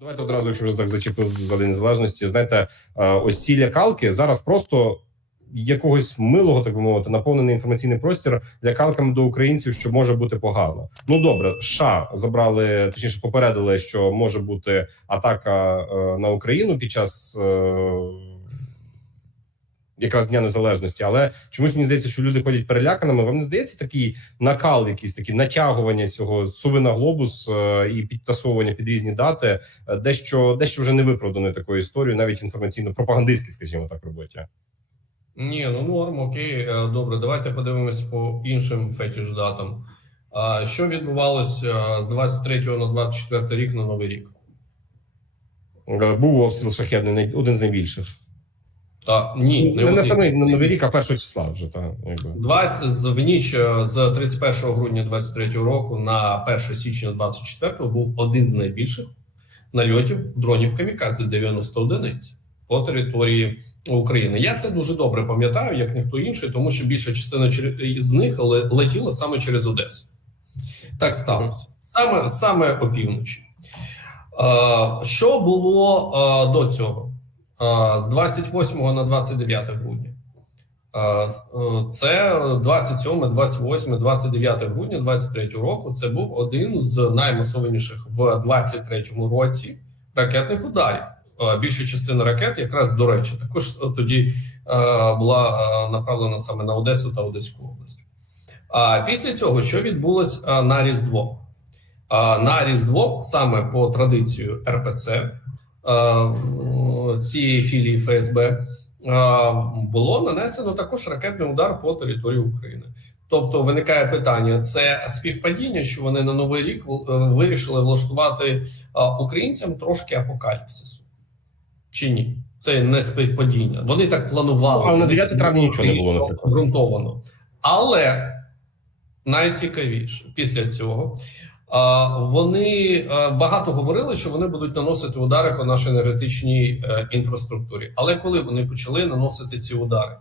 Давайте одразу, якщо вже так зачепив за День незалежності. Знаєте, е, ось ці лякалки зараз просто якогось милого, так би мовити, наповнений інформаційний простір лякалками до українців, що може бути погано. Ну добре, США забрали точніше, попередили, що може бути атака е, на Україну під час. Якраз дня незалежності, але чомусь мені здається, що люди ходять переляканими. Вам не здається такий накал, якийсь такі натягування цього суви на глобус е, і підтасовування під різні дати, е, дещо дещо вже не виправданою такою історією, навіть інформаційно пропагандистські, скажімо так, роботі. Ні, ну норм, окей, е, добре. Давайте подивимось по іншим фетіш датам. Що відбувалося з 23 на 24 рік на новий рік? Був обстріл шахетний, один з найбільших. А, ні, Не, не один. самий на новий рік, а першого числа вже та якби 20, з, в ніч е, з 31 грудня 23 року на 1 січня 24 був один з найбільших нальотів дронів камікадзе 90 одиниць по території України. Я це дуже добре пам'ятаю, як ніхто інший, тому що більша частина з них летіла саме через Одесу. Так сталося саме саме опівночі. Е, що було е, до цього? З 28 на 29 грудня. Е, Це 27, 28, 29 грудня 23 року. Це був один з наймасованіших в 23 році ракетних ударів. Більша частина ракет, якраз до речі, також тоді е, була е, направлена саме на Одесу та Одеську область. А після цього що відбулось е, на Різдво? На Різдво, саме по традицію РПЦ цієї філії ФСБ, е, було нанесено також ракетний удар по території України. Тобто виникає питання: це співпадіння, що вони на новий рік е, вирішили влаштувати е, українцям трошки апокаліпсису, чи ні? Це не співпадіння. Вони так планували. Ну, але на 9 травня нічого не було, наприклад. обґрунтовано. Але найцікавіше після цього. Вони багато говорили, що вони будуть наносити удари по нашій енергетичній е, інфраструктурі. Але коли вони почали наносити ці удари?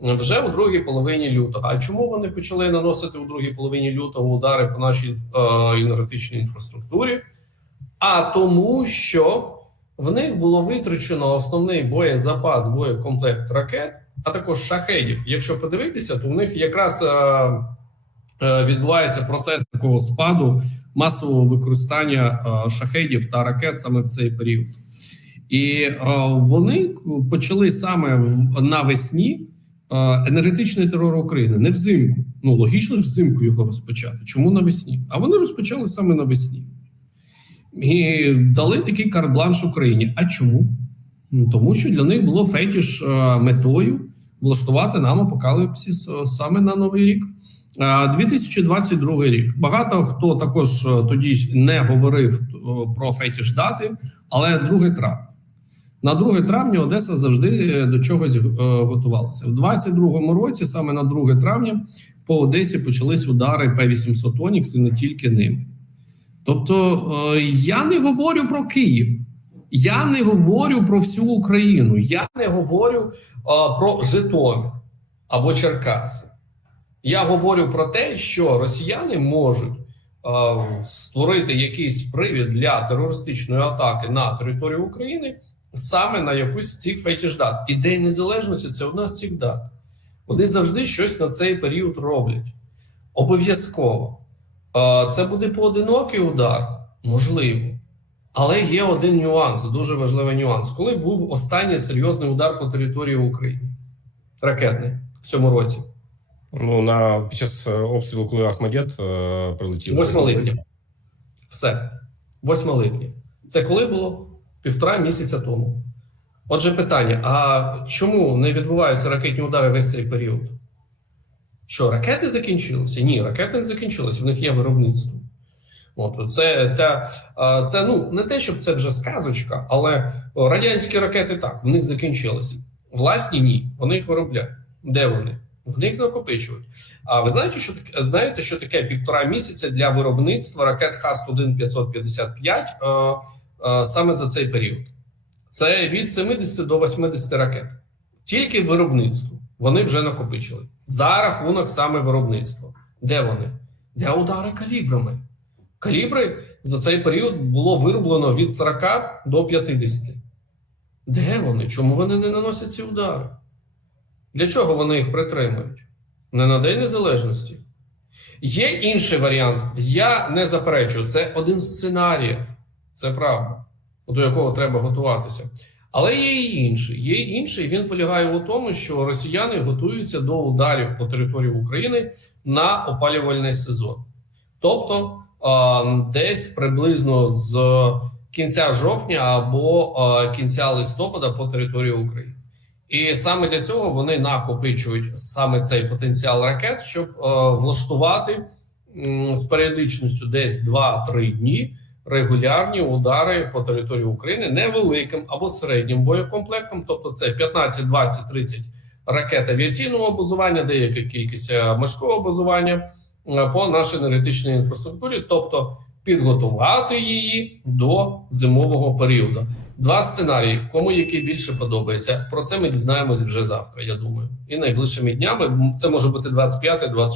Вже у другій половині лютого. А чому вони почали наносити у другій половині лютого удари по нашій е, енергетичній інфраструктурі? А тому, що в них було витрачено основний боєзапас, боєкомплект ракет, а також шахедів. Якщо подивитися, то в них якраз е, відбувається процес такого спаду масового використання е, шахедів та ракет саме в цей період. І е, вони почали саме навесні е, енергетичний терор України, не взимку. Ну логічно ж взимку його розпочати. Чому навесні? А вони розпочали саме навесні. І дали такий карт-бланш Україні. А чому? Ну, Тому що для них було фетіш метою влаштувати нам апокаліпсис е, саме на новий рік. Е, 2022 рік. Багато хто також е, тоді ж не говорив е, про фетіш дати, але 2 травня. На 2 травня Одеса завжди е, до чогось е, готувалася. У 2022 році, саме на 2 травня, по Одесі почались удари П-800 Онікс і не тільки ними. Тобто е, я не говорю про Київ, я не говорю про всю Україну, я не говорю е, про Житомир або Черкаси. Я говорю про те, що росіяни можуть е, створити якийсь привід для терористичної атаки на територію України саме на якусь з цих фетіш-дат. І День Незалежності це одна з цих дат. Вони завжди щось на цей період роблять. Обов'язково. Це буде поодинокий удар, можливо. Але є один нюанс, дуже важливий нюанс. Коли був останній серйозний удар по території України, ракетний в цьому році, ну на під час е, обстрілу, коли Ахмадєт е, прилетів 8 липня. Все, 8 липня. Це коли було? Півтора місяця тому. Отже, питання: а чому не відбуваються ракетні удари весь цей період? Що, ракети закінчилися? Ні, ракети не закінчилися, в них є виробництво. От це, ця, це ну не те, щоб це вже сказочка, але радянські ракети так, в них закінчилися. Власні ні, вони їх виробляють. Де вони? В них накопичують. А ви знаєте, що таке знаєте, що таке півтора місяця для виробництва ракет Х-1 555 е, е, саме за цей період? Це від 70 до 80 ракет. Тільки виробництво вони вже накопичили за рахунок саме виробництва. Де вони? Де удари калібрами? Калібри за цей період було вироблено від 40 до 50. Де вони? Чому вони не наносять ці удари? Для чого вони їх притримують? Не на День Незалежності. Є інший варіант. Я не заперечую, це один з сценаріїв, це правда, до якого треба готуватися. Але є і інший. Є інший. Він полягає у тому, що росіяни готуються до ударів по території України на опалювальний сезон. Тобто десь приблизно з кінця жовтня або кінця листопада по території України. І саме для цього вони накопичують саме цей потенціал ракет, щоб е, влаштувати з періодичністю десь 2-3 дні регулярні удари по території України невеликим або середнім боєкомплектом, тобто це 15, 20, 30 ракет авіаційного базування, деяка кількість е, морського базування е, по нашій енергетичній інфраструктурі, тобто підготувати її до зимового періоду. Два сценарії, кому який більше подобається. Про це ми дізнаємось вже завтра. Я думаю, і найближчими днями це може бути 25-26.